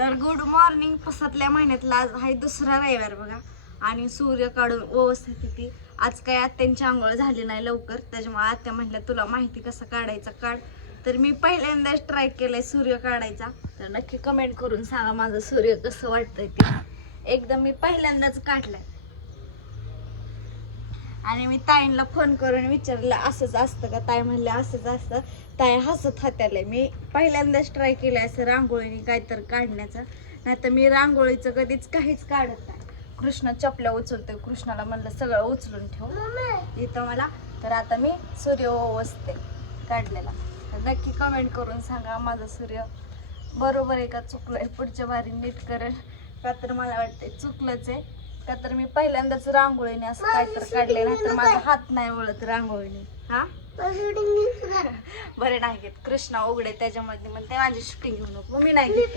तर good morning पसातल्या महिन्यातला. आज आहे दुसरा रविवार बघा. आणि सूर्य काढून व्यवस्थित येते आज काय आत्यांची आंघोळ झाली नाही लवकर. त्याच्यामुळे आत्या म्हटल्या तुला माहिती कसं काढायचं काढ. तर मी पहिल्यांदाच ट्राय केलाय सूर्य काढायचा. तर नक्की कमेंट करून सांगा माझं सूर्य कसं वाटतंय ते. एकदम मी पहिल्यांदाच काढलाय. आणि मी ताईंना फोन करून विचारलं असंच असतं का? ताई म्हणलं असंच असतं. ताई हसत हात्याला मी पहिल्यांदाच ट्राय केलं असं रांगोळीने काहीतरी काढण्याचं. नाही तर मी रांगोळीचं कधीच काहीच काढत नाही. कृष्ण चपल्या उचलतोय कृष्णाला म्हणलं सगळं उचलून ठेव. इथं मला. तर आता मी सूर्य ओवसते काढलेला. तर नक्की कमेंट करून सांगा माझं सूर्य बरोबर आहे का? चुकलं आहे पुढच्या बारी नीट करेल. का तर मला वाटते चुकलंच आहे. का तर मी पहिल्यांदाच रांगोळीने असं काहीतरी काढले नाही तर माझा हात नाही वळत रांगोळीने. हा? बरे नाही घेत. कृष्णा उघडे त्याच्यामध्ये म्हणते माझी शूटिंग घेऊ नको. मी नाही घेत.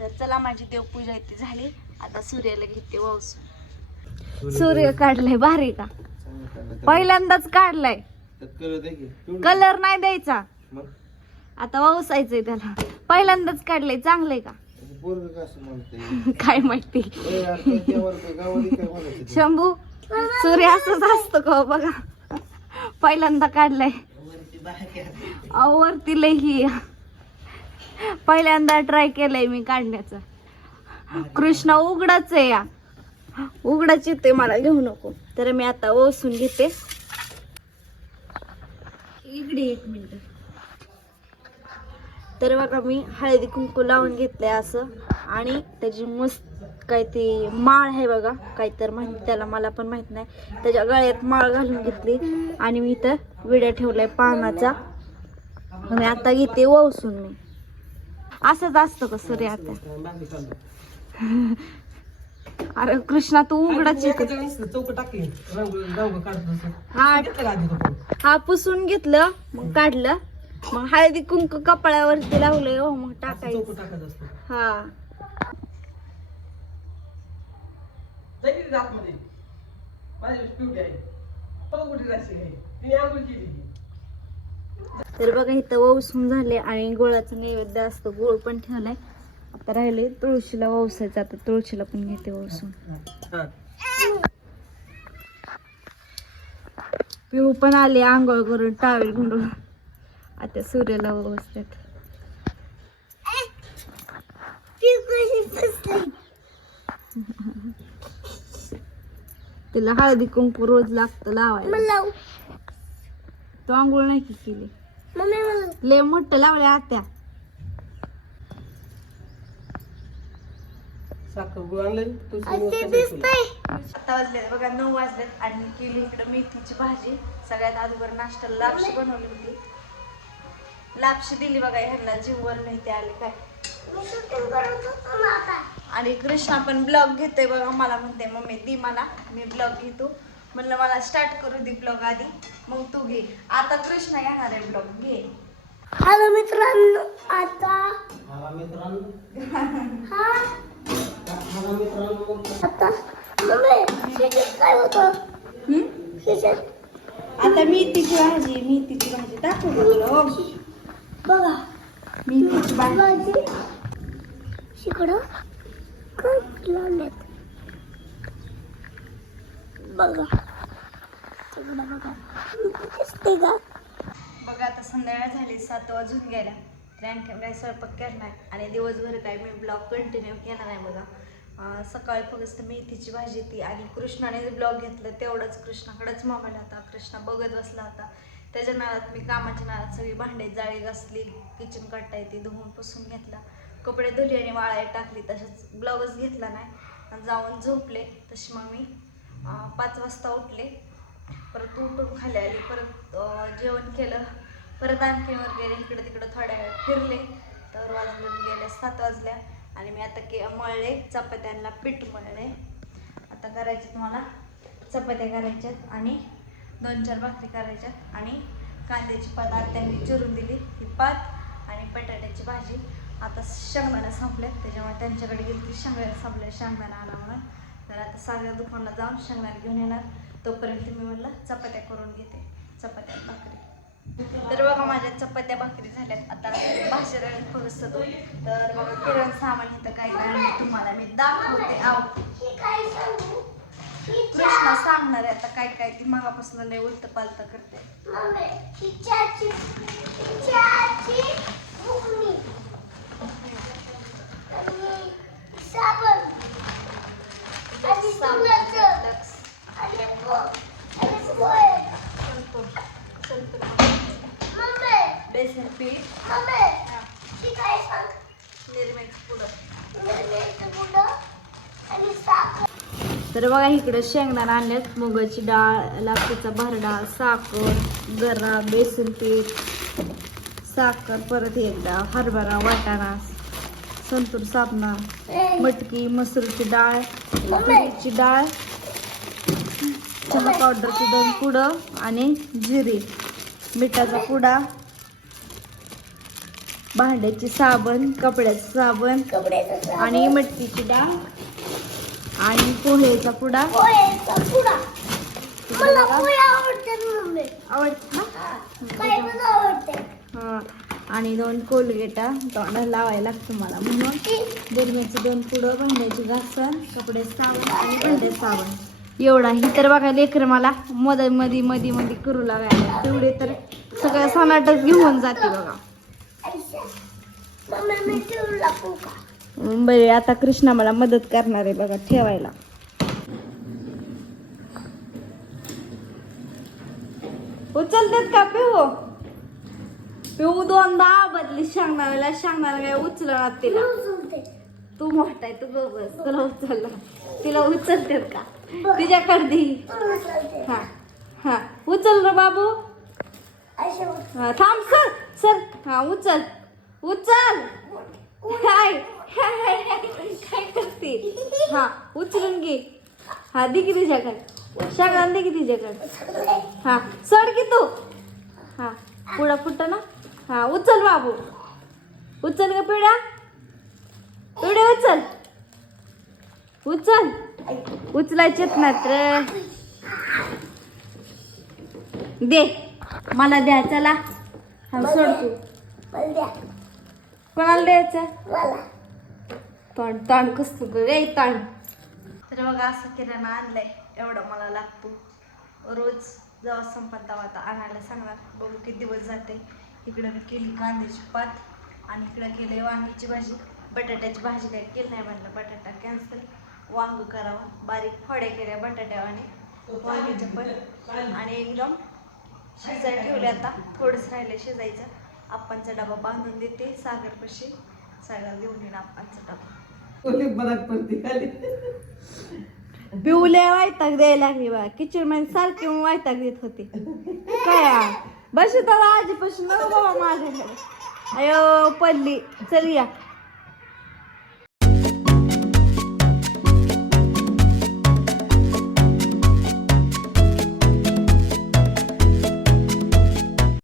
तर चला माझी देवपूजा इथे झाली. आता सूर्याला घेते वसून सूर्य काढलाय भारी का पहिल्यांदाच काढलाय. कलर नाही द्यायचा. आता वसायचंय त्याला. पहिल्यांदाच काढलंय. चांगलंय का? काय माहिती? शंभू सूर्य असंच असतो का हो बघा. पहिल्यांदा काढलाय. अहो, वरती लय ही. पहिल्यांदा ट्राय केलंय मी काढण्याचं. कृष्ण उघडच आहे या. उघडच येते मला घेऊ नको. तर मी आता ओसून घेते. इकडे एक मिनिट. तर बघा मी हळदी कुंकू लावून घेतलंय असं. आणि त्याची मस्त काय ती माळ आहे बघा काय तर माहिती त्याला मला पण माहीत नाही. त्याच्या गळ्यात माळ घालून घेतली. आणि मी इथं विड्या ठेवलाय पानाचा. मी आता घेते वसून मी. असंच असतं का सूर्य आता? अरे कृष्णा तू उघडाच हा. हा पुसून घेतलं मग काढलं. मग हळदी कुंकू कपाळावरती लावलंय हो मग टाकायचं. हा. तर बघा इथं वौसून झाले आणि गुळाचं नैवेद्य असतो. गुळ पण ठेवलाय. आता राहिले तुळशीला वौसायचं. आता तुळशीला पण घेते वौसून. पिऊ पण आले आंघोळ करून टावेल गुंडून. आता सूर्याला वसतात तिला हळदी कुंकू रोज लागतं लावायला. तो आंघोळ नाही की केली. लय मोठं लावले आत्या. आता वाजले बघा नऊ वाजलेत आणि केली इकडे मेथीची भाजी. सगळ्यात अगोदर नाश्त्याला लापशी बनवली होती. लापशी दिली बघा ह्यांना जीववर नाही ते आले काय. आणि कृष्णा पण ब्लॉग घेतोय बघा मला म्हणते मम्मी दी मला मी ब्लॉग घेतो. म्हणलं मला स्टार्ट करू दे ब्लॉग आधी मग तू घे. आता कृष्णा येणार आहे ब्लॉग घे. हॅलो मित्रांनो आता आता काय होतं? आता मेथीची भाजी मेथीची भाजी दाखव हो. बघा. शिकडं कट लावल्यात बघा. बघा. दिसते का? बघा आता संध्याकाळ झाली सात वाजून गेल्या. आणखी काय स्वयंपाक करणार? आणि दिवसभर काय मी ब्लॉग कंटिन्यू केला नाही बघा. सकाळी फक्त मेथीची भाजी ती आणि कृष्णाने ब्लॉग घेतलं. तेवढंच कृष्णाकडेच मोबाईल होता कृष्णा बघत बसला होता त्याच्या नाळात मी कामाच्या नाळात सगळी भांडे जाळी घासली किचन कट्टा ती धुवून पुसून घेतला. कपडे धुली आणि वाळायला टाकली तसंच ब्लाऊज घेतला नाही. जाऊन झोपले. तशी मग मी पाच वाजता उठले. परत उठून खाली आली. परत जेवण केलं. परत आणखी वगैरे गेले इकडे तिकडे थोड्या वेळ फिरले. तर वाजले गेले सात वाजल्या. आणि मी आता के मळले. चपात्यांना पीठ मळले. आता करायचे तुम्हाला चपात्या करायच्यात आणि दोन चार भाकरी करायच्यात आणि कांद्याची पात त्यांनी चिरून दिली ही पात आणि बटाट्याची भाजी. आता शेंगदाणा संपल्यात त्याच्यामुळे त्यांच्याकडे गेली ती शेंगदाणा संपले शेंगदाणा आणा म्हणून. तर आता सागर दुकानला जाऊन शेंगदाणा घेऊन येणार. तोपर्यंत मी म्हणलं चपात्या करून घेते चपात्या भाकरी. तर बघा माझ्या चपात्या भाकरी झाल्यात. आता भाषा फक्त तर बघा किरण सामान इथं काय काय तुम्हाला मी दाखवते. आव कृष्णा सांगणार आहे. आता काय काय ती मागापासून लय उलट पालत करते. निर्मित पुढं मिरची पुडं आणि साखर तर बघा इकडे शेंगदाणा आणल्यात मुगाची डाळ लाकडीचा भरडा साखर गरा बेसन पीठ साखर परत एकदा हरभरा वाटाणा संतूर साबणा मटकी मसूरची डाळ तुरीची डाळ चहा पावडरची दोन पुडं आणि जिरी मिठाचा पुडा भांड्याची साबण कपड्याचं साबण. आणि मटकीची डाळ. आणि पोहेचा पुडा. पोहेचा पुडा. मला पोहे आवडतात मम्मी आवडत ना? काय पण आवडते. हा आणि दोन कोलगेटा तोंडाला लावायला लागतं मला म्हणून दरम्याचे दोन पुडं भांड्याची घासण कपडे साबण आणि भांडे साबण. एवढा. ही तर बघा लेकर मला मध्ये मध्ये मध्ये मध्ये करू लागायला. तेवढे तर सगळं सनाटच घेऊन जाते बघा. बरे आता कृष्णा मला मदत करणार आहे बघा ठेवायला. उचलतेत का पिऊ? पिऊ दोनदा बदली सांगणाऱ्याला सांगणार काय उचलणार तिला. तू मोठा आहे तू बस तुला उचलला. तिला उचलतेत का? तिच्याकडे. हा हा. उचल रे बाबू. हा थांब सर सर. हा उचल. उचल. काय काय करते हा उचलून घे. हा दे की तिच्याकडे सगळ्यांना दे की तिच्याकडे हा सड की तू. हा पुढं फुट ना. हा उचल बाबू. उचल ग पिढ्या. पिढ्या उचल. उचल. उचलायचेत ना तर दे. मला द्या चला. हा सोड तू. कोणाला द्यायचं? ताण ताण कसलं ग? रे तर बघा असं किराणा आणलंय. एवढं मला लागतो. रोज जेव्हा संपत तेव्हा आता आणायला सांगणार. बघू किती दिवस जाते. इकडं मी केली कांद्याची पात आणि इकडं केले वांगीची भाजी. बटाट्याची भाजी काय केली नाही म्हणलं. बटाटा कॅन्सल वांग करावा. बारीक फळे केल्या बटाट्यावाने. वांगीचे पण. आणि एकदम शिजायला ठेवले आता. थोडंच राहिलं शिजायचं. आप्पांचा डबा बांधून देते. सागरपाशी सागर घेऊन येईन आप्पांचा डबा. कोणी मनात पडते खाली. पिवले वायताक द्यायला लागली बा किचन मॅन सारखी वायताक देत होते. काय बस तर आजपासून बाबा माझ्याकडे. अयो पडली. चल या.